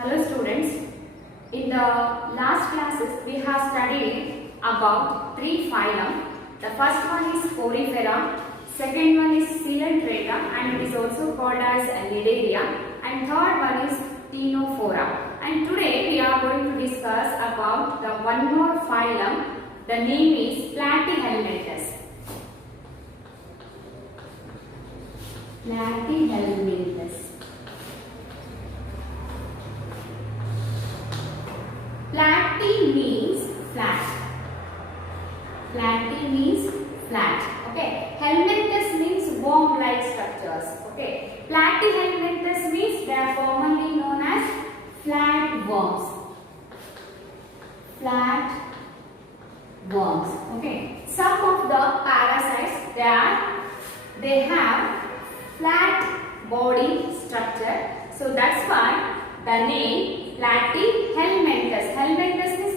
Hello students, in the last classes we have studied about three phylum. The first one is Porifera, second one is Coelenterata and it is also called as Lidaria, and third one is Ctenophora. And today we are going to discuss about the one more phylum. The name is Platyhelminthes. Platyhelminthes. Platy means flat. Platy means flat. Okay. Helminthes means worm-like structures. Okay. Platyhelminthes means they are commonly known as flat worms. Flat worms. Okay. Some of the parasites they have flat body structure. So that's why the name Platyhelminthes. Helminthes is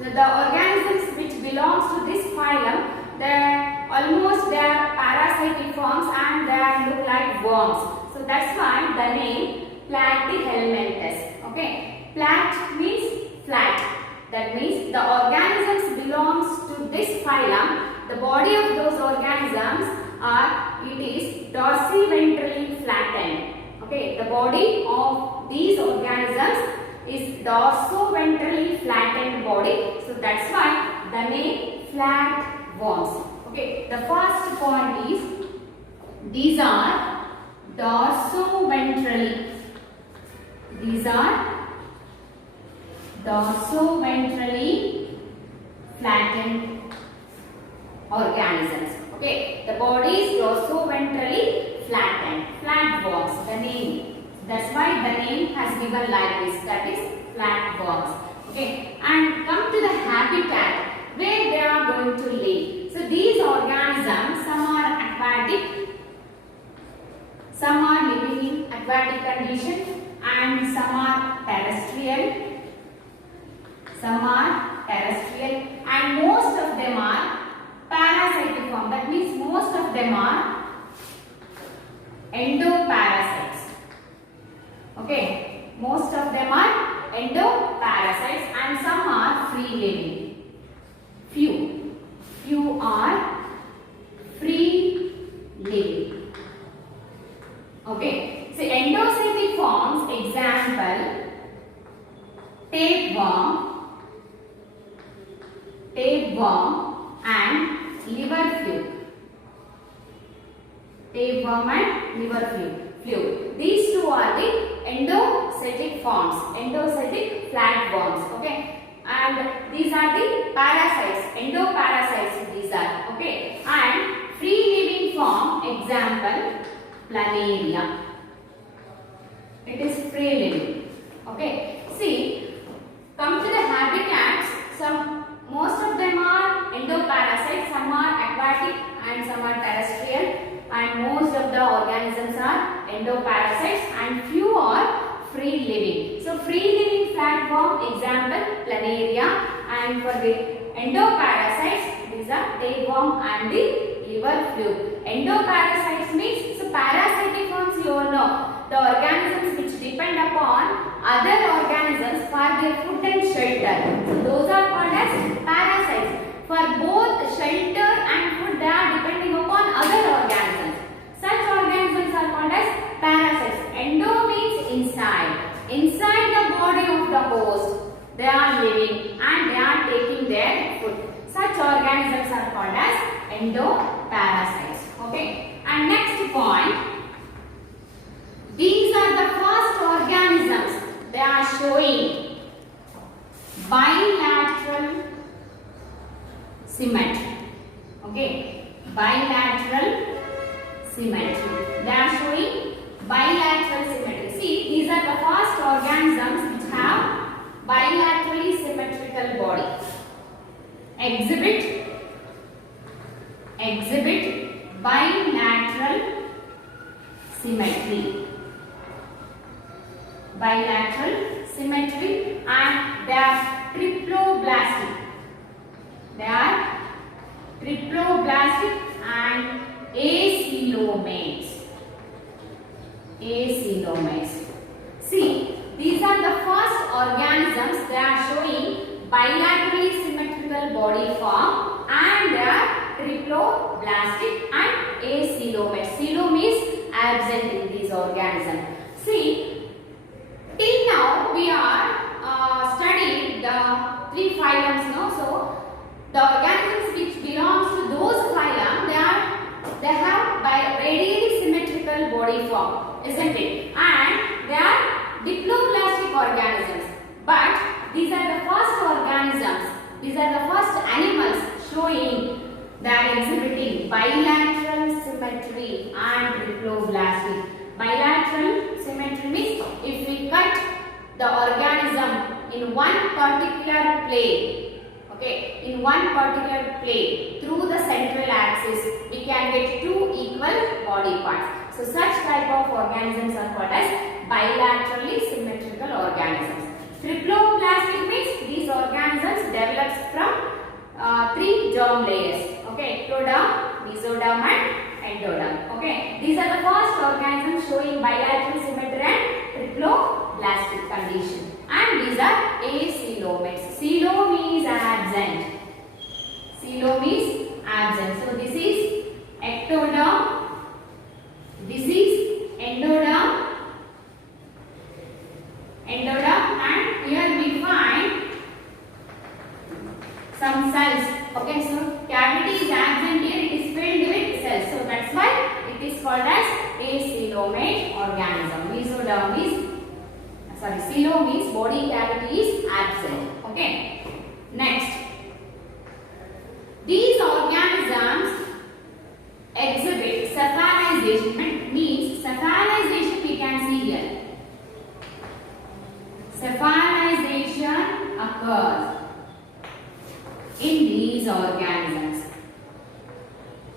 the organisms which belongs to this phylum. They are parasitic forms and they look like worms. So that's why the name Platyhelminthes. Okay, plat means flat. That means the organisms belongs to this phylum. The body of those organisms is dorsiventrally flattened. Okay, the body of these organisms is dorsoventrally flattened body. So that's why the name flat worms. Okay, the first point is these are dorsoventrally. These are dorsoventrally flattened organisms. Okay, the body is dorsoventrally flattened. Flat worms, the name. That's why the name has given like this. That is flat worms. Okay, and come to the habitat where they are going to live. So these organisms, some are aquatic, some are living in aquatic condition, and some are terrestrial. Some are terrestrial, and most of them are parasitic form. That means most of them are endoparasites. Okay, most of them are endoparasites and some are free living. Few are free living. Okay, so endocytic forms, example, tapeworm and liver fluke. These two are the endocytic forms, endocytic flat worms. Okay, and these are the parasites, endoparasites. These are okay, and free living form, example, planaria. It is free living. Okay, see, come to the habitats. Most of them are endoparasites, some are aquatic and some are terrestrial, and most of the organisms are endoparasites and few are free living. So free living flat worm, example, planaria, and for the endoparasites these are tapeworm and the liver fluke. Endoparasites means, so parasitic forms you all know, the organisms which depend upon other organisms for their food and shelter. So those are called as parasites. For both shelter and food they are depending upon other organisms. Such organisms are called as parasites. Endo means inside. Inside the body of the host they are living and they are taking their food. Such organisms are called as endoparasites. Okay. And next point. These are the first organisms. They are showing bilateral symmetry. Okay, bilateral symmetry. They are showing bilateral symmetry. See, these are the first organisms which have bilaterally symmetrical body. Exhibit bilateral symmetry. Bilateral symmetry, and they are triploblastic. They are triploblastic and acoelomates. See, these are organisms, they are showing bilaterally symmetrical body form and they are triploblastic and acoelomate. Coelom is absent in these organisms. See, till now we are studying the three phylums, no? So the organisms which belongs to those phylum, they have radially symmetrical body form, isn't it? And they are diploblastic organisms. But these are the first organisms, these are the first animals showing that exhibiting bilateral symmetry and diploblastic. Bilateral symmetry means if we cut the organism in one particular plane, okay, in one particular plane through the central axis, we can get two equal body parts. So such type of organisms are called as bilaterally symmetrical organisms. Triploblastic means these organisms develops from three germ layers, okay, ectoderm, mesoderm and endoderm. Okay, these are the first organisms showing bilateral symmetry and triploblastic condition. And these are acoelomates. Coelom is absent. Coelom is absent. So this is ectoderm, this is endoderm, and here we find some cells. Okay, so cavity is absent here, it is filled with cells. So that's why it is called as acoelomate organism. Coelom means body cavity is absent. Okay. Next, these organisms exhibit cephalization. Means cephalization we can see here. Cephalization occurs in these organisms.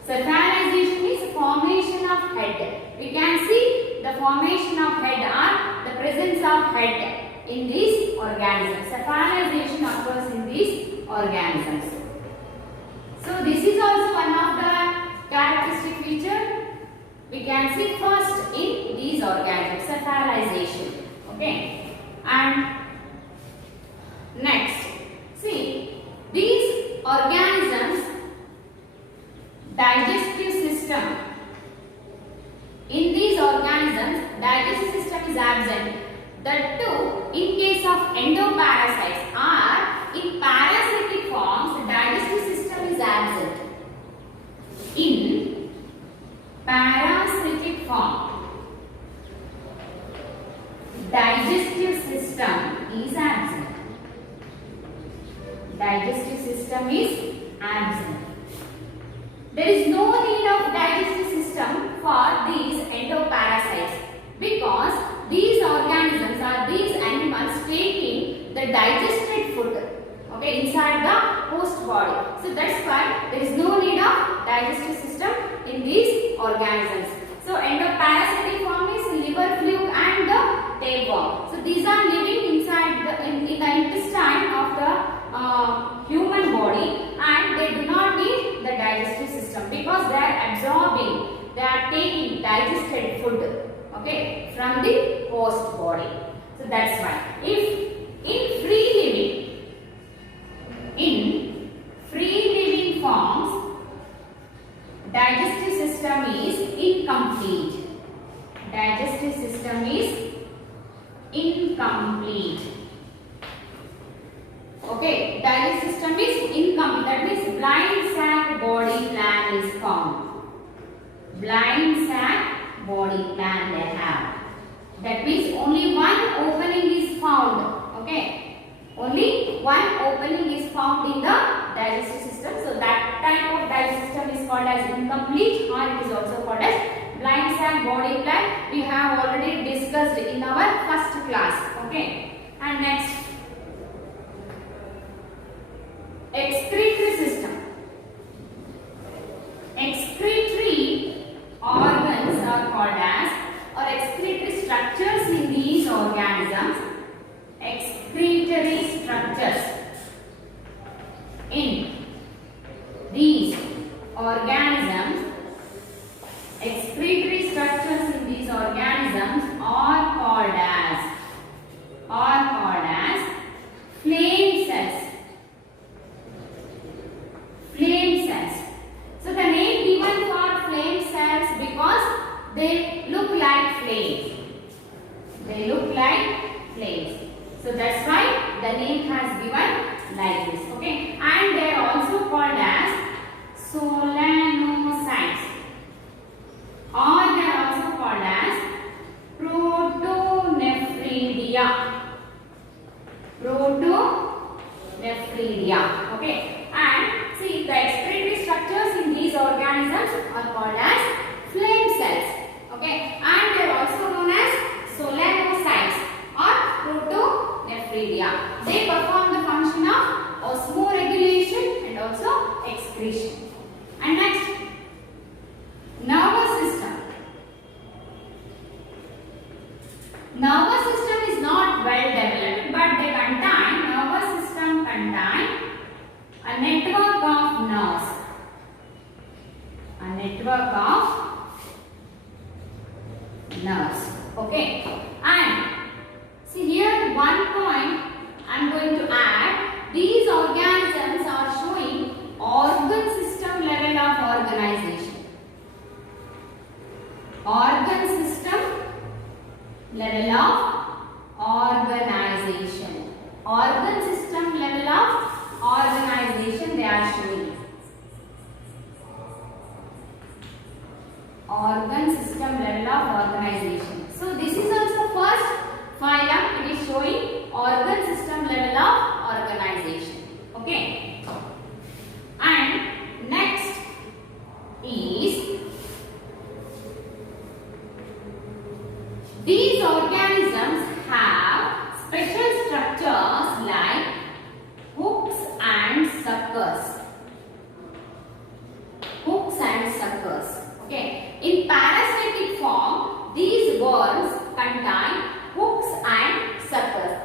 Cephalization means formation of head. We can see the formation of head or the presence of head in these organisms. Cephalization occurs in these organisms. So this is also one of the characteristic feature we can see first in these organisms, cephalization. Okay, and next, see, these organisms digestive system. In these organisms, digestive system is absent. That too, in case of endoparasites or in parasitic forms, the digestive system is absent. In parasitic form, digestive system is absent. Digestive system is absent. There is no need of digestive system for these endoparasites because these organisms or these animals taking the digested food, okay, inside the host body. So that's why there is no need of digestive system in these organisms. So endoparasitic form is liver fluke and the tapeworm. So these are living inside in the intestine of the human body and they do not need the digestive system because they are absorbing, they are taking digested food, okay, from the host body. So that's why if in free living forms, digestive system is incomplete. Digestive system is incomplete. Okay, digestive system is incomplete. That means blind sac body plan is found. Blind sac body plan they have. That means only one opening is found. Okay, only one opening is found in the digestive system. So that type of digestive system is called as incomplete or it is also called as blind sac body plan. We have already discussed in our first class. Okay, and next, excretory system. Excretory organs are called as, or excretory structures in these organisms. Excretory structures in these organisms. Excretory structures in these organisms are called flames. So that's why the name has given like this. Okay, and they are also called as solanocytes, or they are also called as protonephridia. Protonephridia. Okay, and see the expiratory structures in these organisms are called as flame cells. Okay, and they are also known as solanocytes or protonephridia. They perform the function of osmoregulation and also excretion. And next, nervous system. Nervous system is not well developed, but they contain, nervous system contain a network of nerves. A network of nerves. Okay, and see here one point I am going to add. These organisms are showing organ system level of organization. Organ system level of organization. Organ system level of organization they are showing. Organ system level of organization. So this is also first phylum. It is showing organ system level of organization. Okay. And next is these organisms have special structures like hooks and suckers. Hooks and suckers. Okay. In parasitic form, these worms contain hooks and suckers.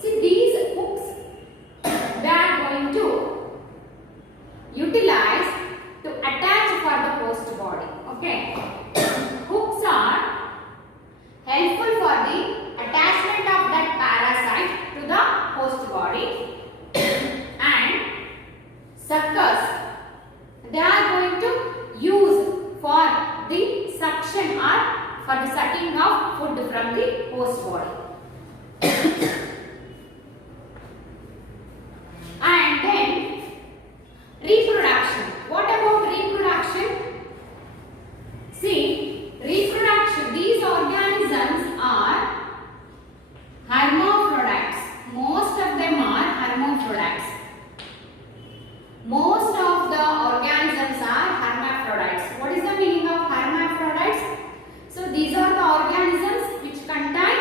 See, these hooks they are going to utilize to attach for the host body. Okay. Hooks are helpful for the attachment of that parasite to the host body, and suckers they are going to use for the suction or for the sucking of food from the host body. And then reproduction. What about reproduction? See, reproduction, these organisms are hermaphrodites. Most of them are hermaphrodites. Most of the organisms are hermaphrodites. What is the meaning of hermaphrodites? So these are the organisms which contain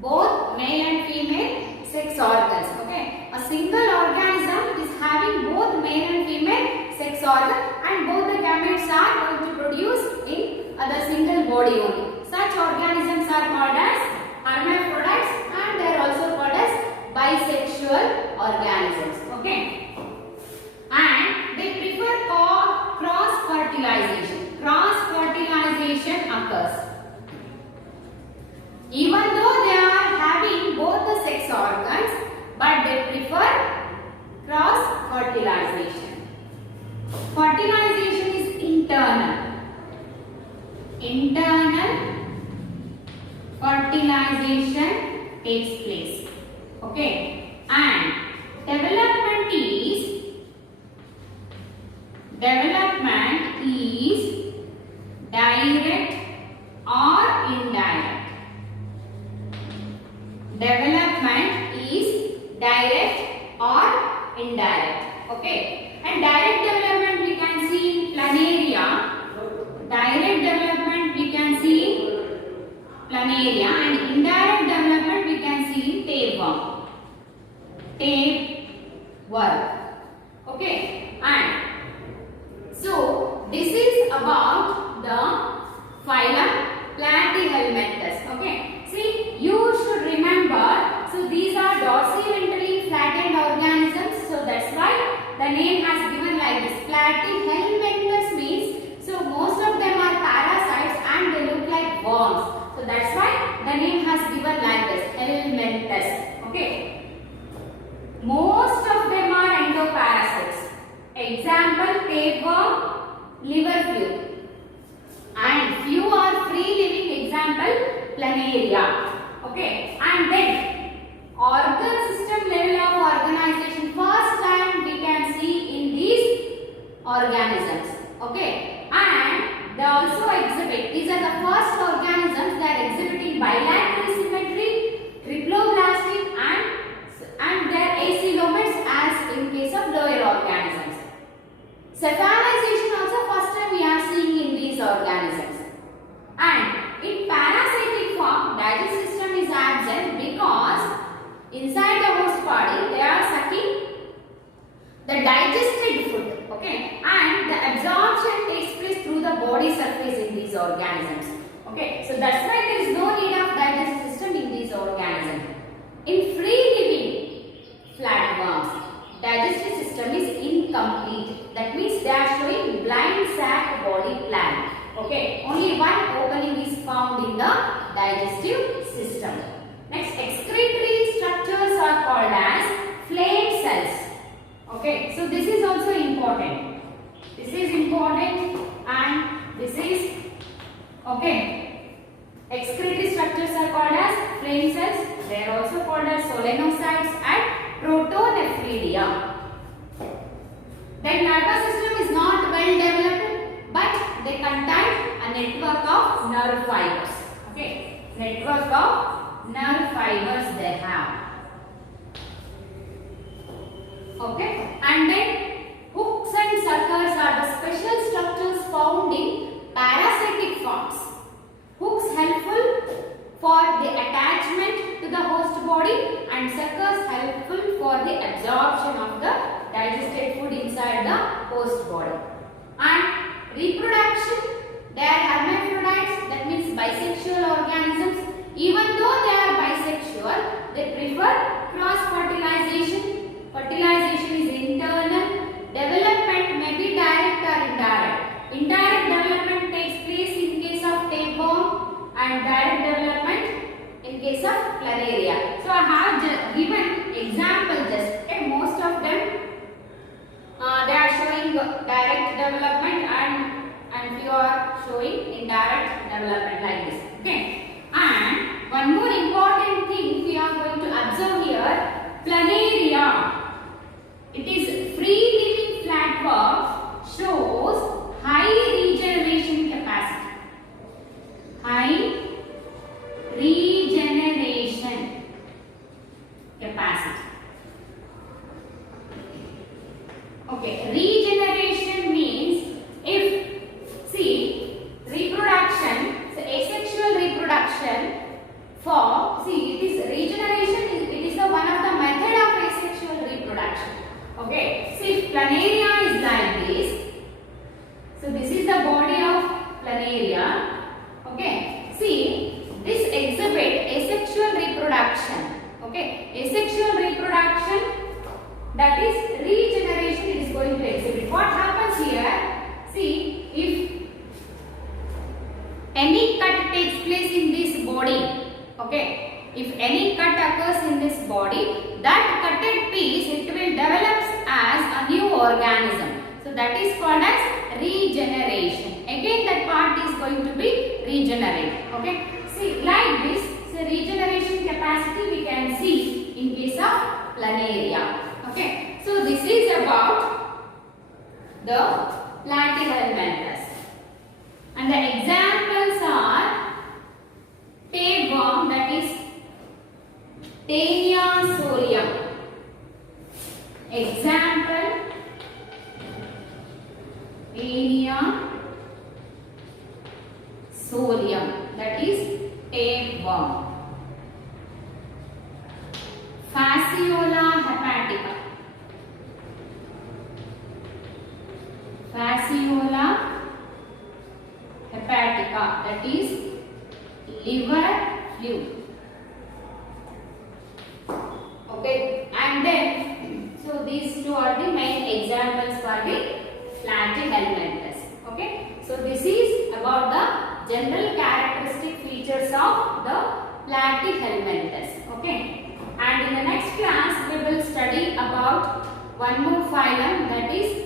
both male and female sex organs. Okay, a single organism is having both male and female sex organs, and both the gametes are going to produce in the single body only. Such organisms are called as hermaphrodites, and they are also called as bisexual organisms. Okay, and they prefer cross fertilization. Cross fertilization occurs even though they are having both the sex organs, but they prefer cross fertilization. Fertilization is internal. Internal fertilization takes place. Okay, and development is direct or indirect. Development is direct or indirect. Okay, and direct development we can see in planaria. Direct development we can see in planaria, and indirect development we can see in tapeworm. Tapeworm. Okay, and so this is about the phylum Platyhelminthes. Okay, see, you should remember, so these are dorsiventrally flattened organisms, so that's why the name has given like this. Platyhelminthes means, so most of them are parasites and they look like worms, so that's why the name has given like this, helminthes. Okay, most of them are endoparasites. Example, tapeworm, liver fluke, and few are free living planaria. Okay, and then organ system level of organization. First time we can see in these organisms. Okay, and they also exhibit. These are the first organisms that exhibiting bilateral symmetry, triploblastic, and their acoelomates as in case of lower organisms. Cephalization also first time we are seeing in these organisms. And in parasitic form, digestive system is absent because inside the host body they are sucking the digested food. Okay, and the absorption takes place through the body surface in these organisms. Okay, so that's why there is no need of digestive system in these organisms. In free living flatworms, digestive system is incomplete. That means they are showing blind sac body plan. Okay, only one opening is found in the digestive system. Next, excretory structures are called as flame cells. Okay, so this is also important. This is important and this is okay. Excretory structures are called as flame cells. They are also called as solenocytes and protonephridia. Their nervous system is not well developed, but they contain a network of nerve fibers. Okay, network of nerve fibers they have. Okay, and then hooks and suckers are the special structures found in parasitic forms. Hooks helpful for the attachment to the host body and suckers helpful for the absorption of the digested food inside the host body. And reproduction, they are hermaphrodites, that means bisexual organisms. Even though they are bisexual, they prefer cross-fertilization. Fertilization is internal. Development may be direct or indirect. Indirect development takes place in case of tapeworm and direct development in case of planaria. So I have given example just. Okay, most of them they are showing direct development and few are showing indirect development like this. Okay, and one more important thing we are going to observe here, planaria. It is free living flatworm, shows high regeneration capacity. High regeneration capacity. Okay, regeneration means if, see, reproduction, so asexual reproduction for, see, it is regeneration, it is the one of the method of asexual reproduction. Okay, see, if planaria is like this, so this is the body of planaria. Okay, see, this exhibit asexual reproduction. Okay, asexual reproduction, that is regeneration, it is going to exhibit. What happens here? See, if any cut takes place in this body, okay, if any cut occurs in this body, that cutted piece, it will develop as a new organism. So that is called as regeneration. Again that part is going to be regenerate. Okay, see, like this, so regeneration capacity we can see in case of planaria. Okay, so this is about the platyhelminthes, and the examples are tapeworm, that is Taenia solium. Example, Taenia solium, that is tapeworm. Fasciola hepatica. Fasciola hepatica, that is liver fluid. Okay, and then so these two are the main examples for the platyhelminthes. Okay, so this is about the general characteristic features of the platyhelminthes. Okay, and in the next class we will study about one more phylum, that is